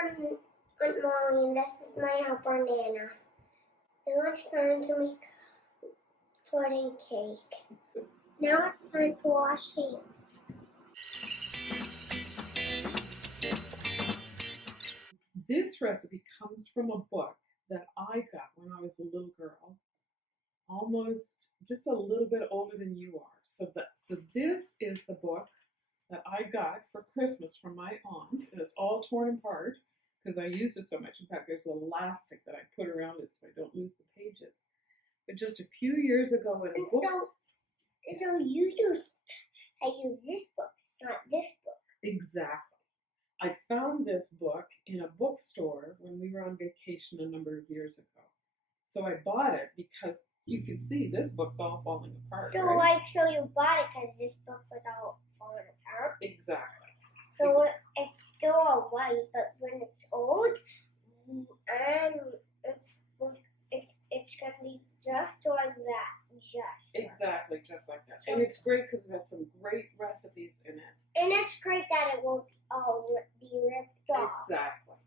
Aunt Molly, and this is my helper, Nana. Now it's time to make pudding cake. Now it's time to wash hands. This recipe comes from a book that I got when I was a little girl, almost just a little bit older than you are. So this is the book that I got for Christmas from my aunt, and it's all torn apart because I used it so much. In fact, there's elastic that I put around it so I don't lose the pages. But just a few years ago in a book. So I use this book, not this book. Exactly. I found this book in a bookstore when we were on vacation a number of years ago. So I bought it because you can see this book's all falling apart. So right? so you bought it because this book was all falling apart? Exactly. So it's still all white, but when it's old, it's going to be just like that. Exactly, just like that. And it's great because it has some great recipes in it. And it's great that it won't all be ripped off.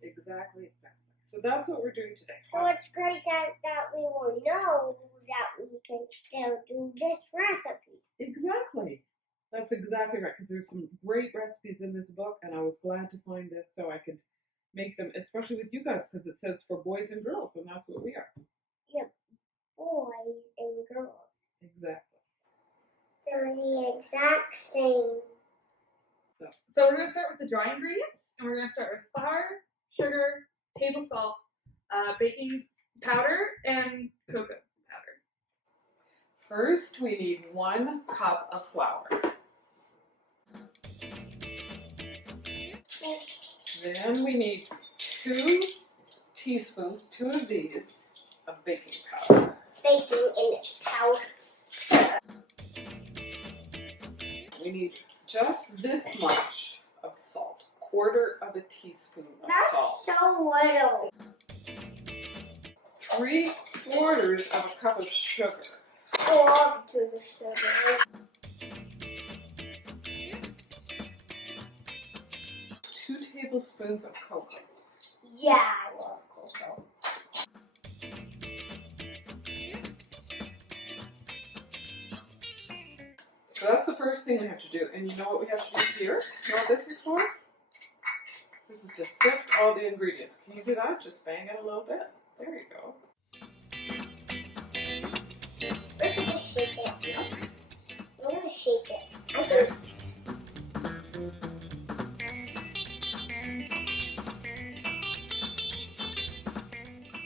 Exactly. So that's what we're doing today. So it's great that we will know that we can still do this recipe. Exactly. That's exactly right, because there's some great recipes in this book, and I was glad to find this so I could make them, especially with you guys, because it says for boys and girls, and that's what we are. Yeah, boys and girls. Exactly. They're the exact same. So we're going to start with the dry ingredients, and we're going to start with flour, sugar, table salt, baking powder, and cocoa powder. First, we need 1 cup of flour. Then we need 2 teaspoons, 2 of these, of baking powder. Baking in its powder. We need just this much of salt, 1/4 teaspoon of salt. That's so little. 3/4 cup of sugar. Go up to the sugar. 2 tablespoons of cocoa. Yeah, I love cocoa. So that's the first thing we have to do. And you know what we have to do here? You know what this is for? This is to sift all the ingredients. Can you do that? Just bang it a little bit. There you go. We're going to shake it. Yeah. We're going to shake it. Okay.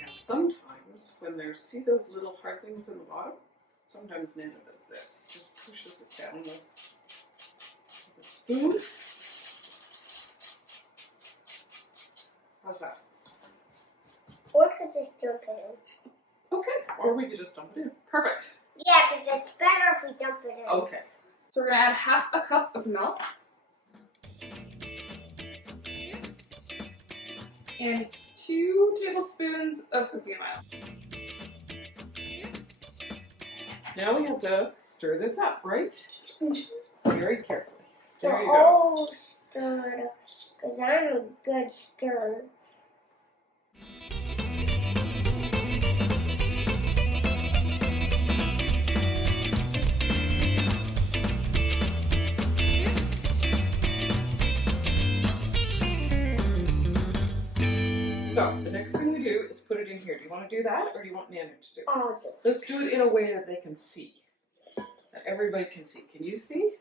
Now sometimes when see those little hard things in the bottom? Sometimes Nana does this. Just pushes it down with a spoon. How's that? Or we could just dump it in. Okay, or we could just dump it in. Perfect. Yeah, because it's better if we dump it in. Okay. So we're going to add 1/2 cup of milk. And 2 tablespoons of cooking oil. Now we have to stir this up, right? Very carefully. There you go. all stirred, because I'm a good stirrer. So the next thing we do is put it in here. Do you want to do that, or do you want Nana to do it? I'll do it. Let's do it in a way that they can see. That everybody can see. Can you see?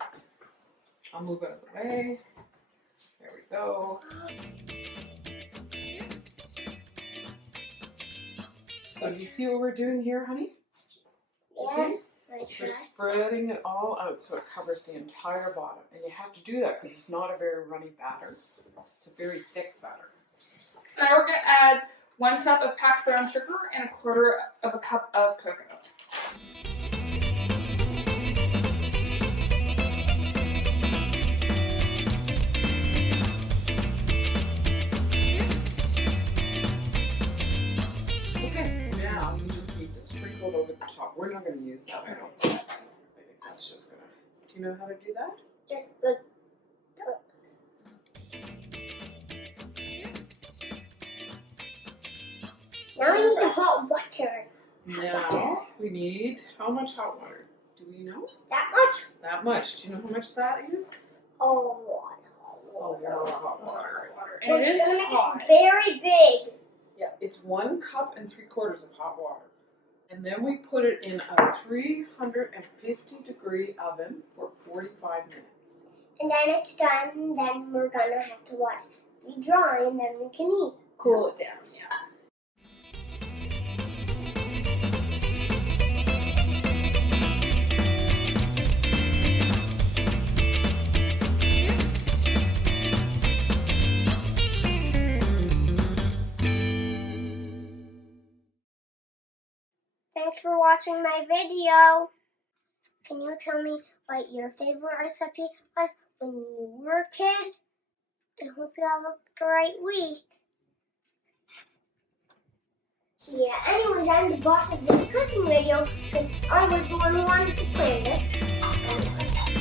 I'll move out of the way. There we go. So do you see what we're doing here, honey? Yeah, We're spreading it all out so it covers the entire bottom. And you have to do that because it's not a very runny batter. It's a very thick batter. Now we're going to add 1 cup of packed brown sugar and 1/4 cup of cocoa. Okay, now you just need to sprinkle it over the top. We're not going to use that, I don't think. I think that's just going to... Do you know how to do that? just good. Now we need the hot water. Now we need how much hot water? Do we know? That much? That much. Do you know how much that is? Oh, A lot of hot water. so And it it's is gonna make hot. it very big. Yeah, it's 1 cup and 3/4 of hot water. And then we put it in a 350-degree oven for 45 minutes. And then it's done. Then we're gonna have to let it be dry, and then we can eat. Cool it down, yeah. Thanks for watching my video. Can you tell me what your favorite recipe was when you were a kid? I hope you have a great week. Yeah, anyways, I'm the boss of this cooking video because I was the one who wanted to plan this.